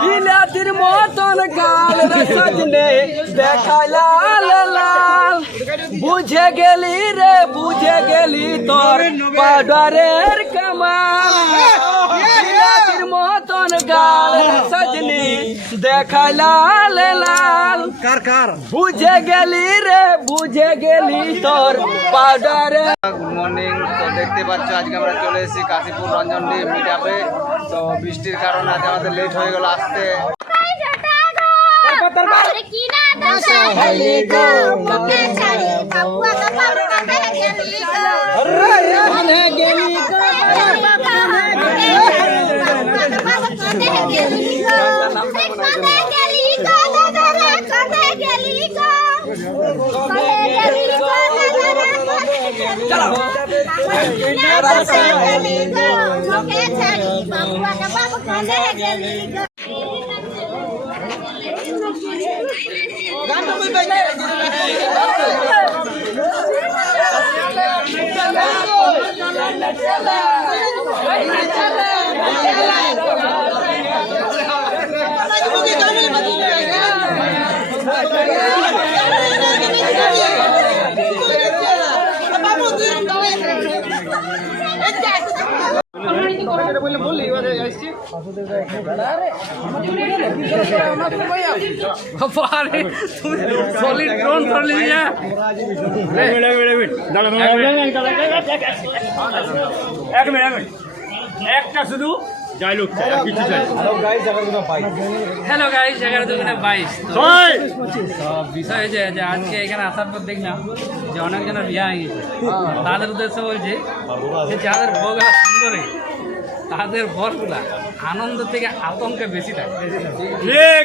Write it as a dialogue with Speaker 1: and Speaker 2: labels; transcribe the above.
Speaker 1: বিলাতির মতন গাল সজনে দেখাই লাল লাল। বুঝে গেলি রে বুঝে গেলি তোর পাউডারের কামাল। বিলাতির মতন গাল সজনি দেখাই লাল লাল।
Speaker 2: কার কার?
Speaker 1: বুঝে গেলি রে বুঝে গেলি তোর পাউডারে
Speaker 3: গুড মর্নিং তো দেখতে পাচ্ছ আজকে আমরা চলে এসেছি কাশীপুর রঞ্জনডি মিট আপে তো বৃষ্টির কারণে আজ আমাদের লেট হয়ে গেল আসতে ચલો.
Speaker 1: সলিড ড্রোন ধরলি
Speaker 4: একটা শুধু ডায়লগ চাই আর কিছু চাই।
Speaker 1: হ্যালো গাইস এগারো দুগুণে বাইশ। বিষয় হয়েছে যে আজকে এখানে আসার পর দেখলাম যে অনেকজনের বিয়ে হয়ে গেছে। তাদের উদ্দেশ্যে বলছে যে যাদের বউগুলা সুন্দরী তাদের বরগুলা আনন্দ থেকে আতঙ্কে বেশি থাকে।
Speaker 4: ঠিক।